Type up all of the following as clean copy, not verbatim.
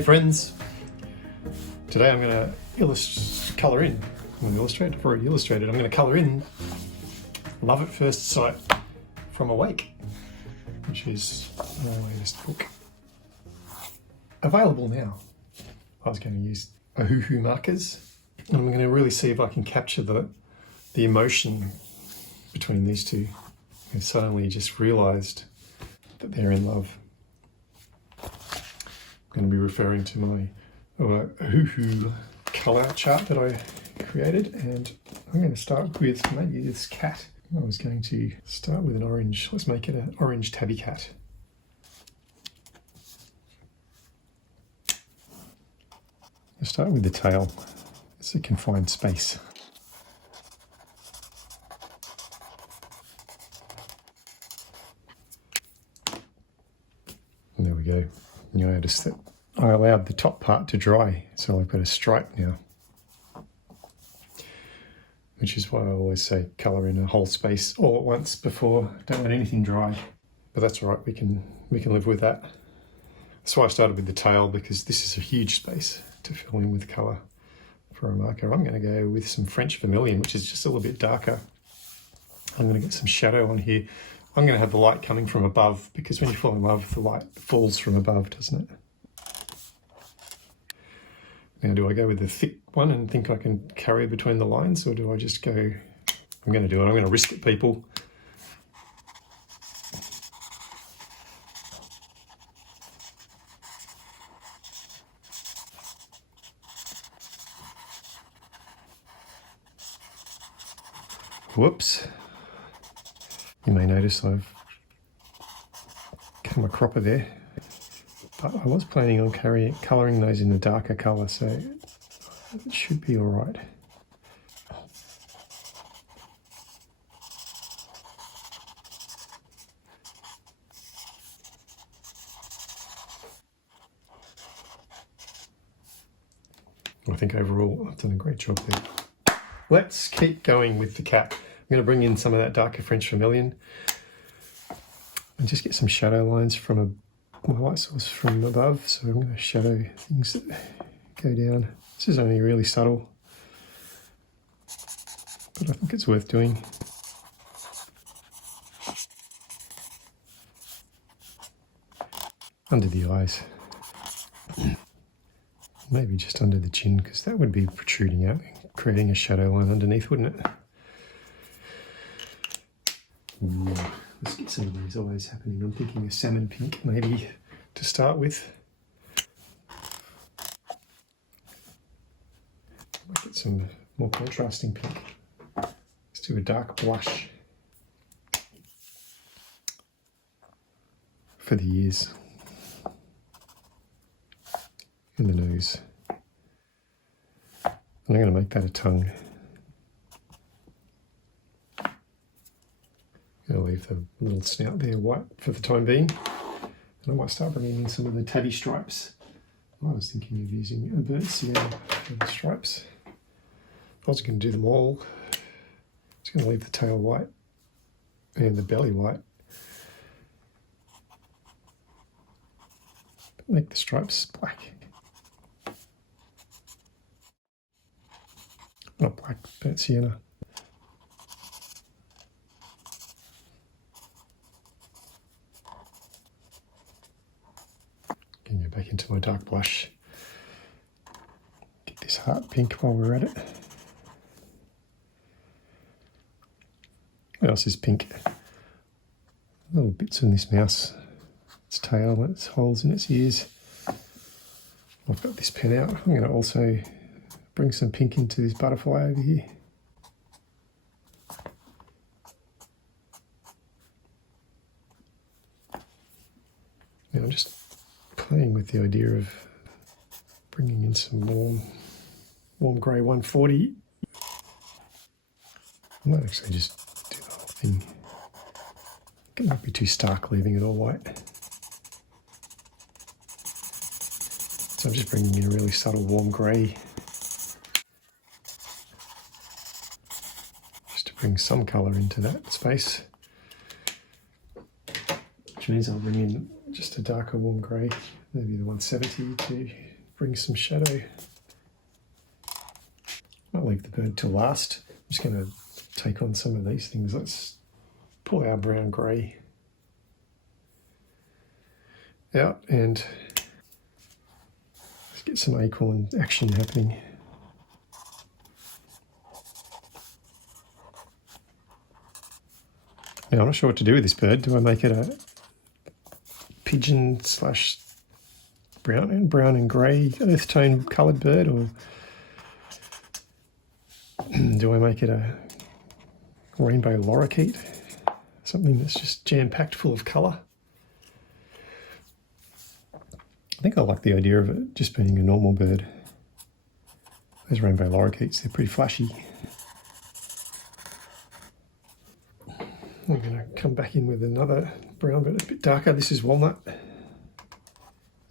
Hey friends, today I'm going to colour in. I'm an illustrator, I've already illustrated. I'm going to colour in Love at First Sight from Awake, which is my latest book. Available now. I was going to use Ohuhu markers, and I'm going to really see if I can capture the emotion between these two. I suddenly just realised that they're in love. I'm going to be referring to my Ohuhu colour chart that I created, and I'm going to start with maybe this cat. I was going to start with an orange. Let's make it an orange tabby cat. I'll start with the tail. It's a confined space. And there we go. You notice that I allowed the top part to dry, so I've got a stripe now. Which is why I always say colour in a whole space all at once before, don't let anything dry. But that's all right, we can live with that. That's why I started with the tail, because this is a huge space to fill in with colour for a marker. I'm going to go with some French Vermillion, which is just a little bit darker. I'm going to get some shadow on here. I'm going to have the light coming from above, because when you fall in love, the light falls from above, doesn't it? Now, do I go with the thick one and think I can carry between the lines, or do I just go, I'm going to do it, I'm going to risk it, people. Whoops. You may notice I've come a cropper there, but I was planning on colouring those in the darker colour, so it should be all right. I think overall I've done a great job there. Let's keep going with the cat. I'm going to bring in some of that darker French Vermillion and just get some shadow lines from my light source from above. So I'm going to shadow things that go down. This is only really subtle, but I think it's worth doing. Under the eyes. Maybe just under the chin, because that would be protruding out, creating a shadow line underneath, wouldn't it? Ooh, let's get some of these eyes happening. I'm thinking a salmon pink maybe to start with. Might get some more contrasting pink. Let's do a dark blush for the ears and the nose. And I'm going to make that a tongue. I'll leave the little snout there white for the time being. And I might start bringing in some of the tabby stripes. I was thinking of using a burnt Sienna for the stripes. I was going to do them all. Just going to leave the tail white and the belly white. Make the stripes black. Not black, burnt Sienna. Go back into my dark blush. Get this heart pink while we're at it. What else is pink? Little bits on this mouse. Its tail, its holes in its ears. I've got this pen out. I'm going to also bring some pink into this butterfly over here. Now I'm just playing with the idea of bringing in some warm grey 140. I might actually just do the whole thing. It might be too stark leaving it all white. So I'm just bringing in a really subtle warm grey, just to bring some colour into that space. Which means I'll bring in just a darker warm grey, maybe the 170 to bring some shadow. I'll leave the bird till last. I'm just going to take on some of these things. Let's pull our brown grey out and let's get some acorn action happening. Now I'm not sure what to do with this bird. Do I make it a pigeon slash brown and grey earth tone coloured bird, or do I make it a rainbow lorikeet? Something that's just jam-packed full of colour. I think I like the idea of it just being a normal bird. Those rainbow lorikeets, they're pretty flashy. I'm going to come back in with another brown but a bit darker. This is Walnut.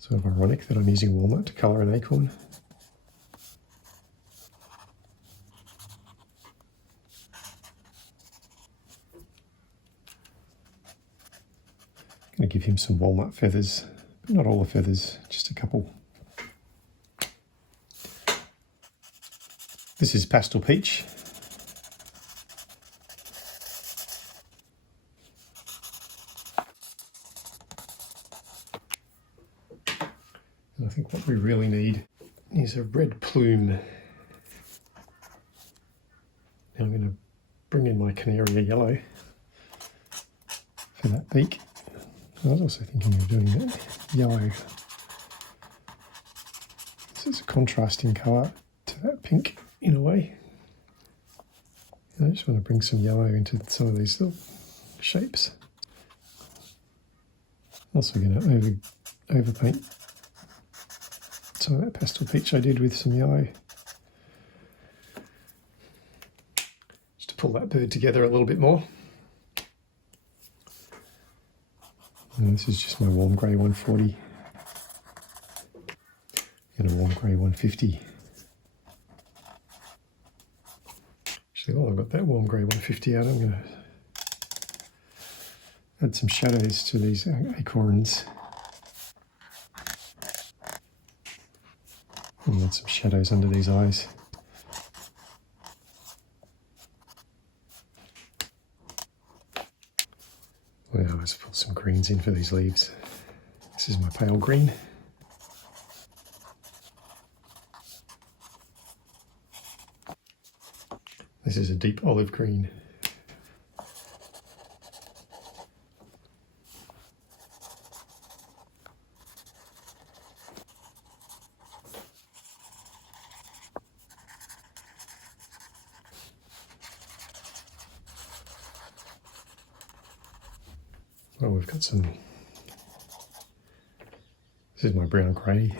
Sort of ironic that I'm using Walnut to colour an acorn. I'm going to give him some walnut feathers, but not all the feathers, just a couple. This is Pastel Peach. And I think what we really need is a red plume. Now I'm going to bring in my Canaria yellow for that beak. I was also thinking of doing that yellow. This is a contrasting colour to that pink in a way. And I just want to bring some yellow into some of these little shapes. Also going to overpaint some of that pastel peach I did with some yellow. Just to pull that bird together a little bit more. And this is just my warm grey 140 and a warm grey 150. Actually, while I've got that warm grey 150 out, I'm going to add some shadows to these acorns. And add some shadows under these eyes. Well, let's put some greens in for these leaves. This is my pale green. This is a deep olive green. Well, we've got some, this is my brown grey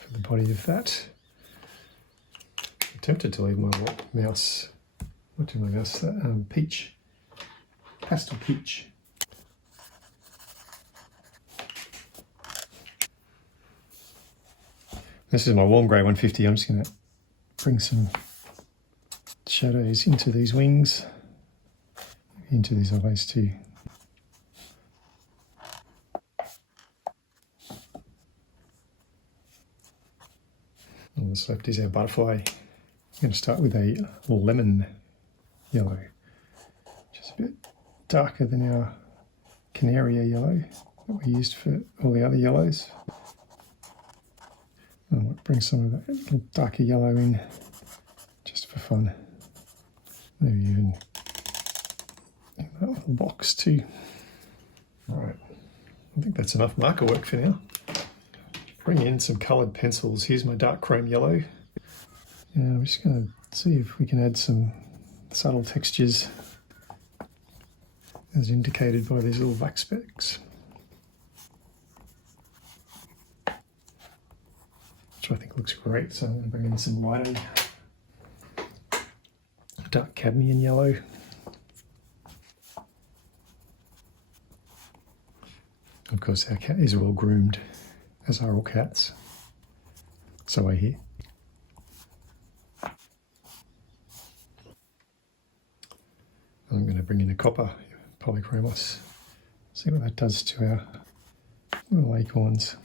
for the body of that. I'm tempted to leave my mouse, peach, pastel peach. This is my warm grey 150. I'm just going to bring some shadows into these wings, into these eyes too. On this left is our butterfly. I'm going to start with a lemon yellow, just a bit darker than our Canaria yellow that we used for all the other yellows. And we'll bring some of that little darker yellow in just for fun. Maybe even in that little box too. Alright, I think that's enough marker work for now. Bring in some coloured pencils. Here's my dark chrome yellow. And I'm just going to see if we can add some subtle textures as indicated by these little black specks. Which I think looks great. So I'm going to bring in some lighter dark cadmium yellow. Of course, our cat is well groomed, as are all cats. So I hear. I'm going to bring in a copper polychromos. See what that does to our little acorns.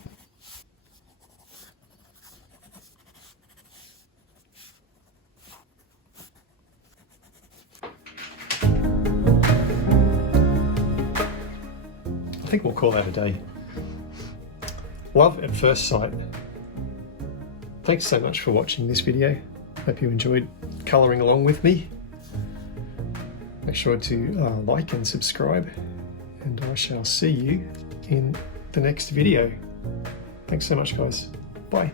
I think we'll call that a day. Love at first sight. Thanks so much for watching this video. Hope you enjoyed colouring along with me. Make sure to like and subscribe, and I shall see you in the next video. Thanks so much, guys. Bye.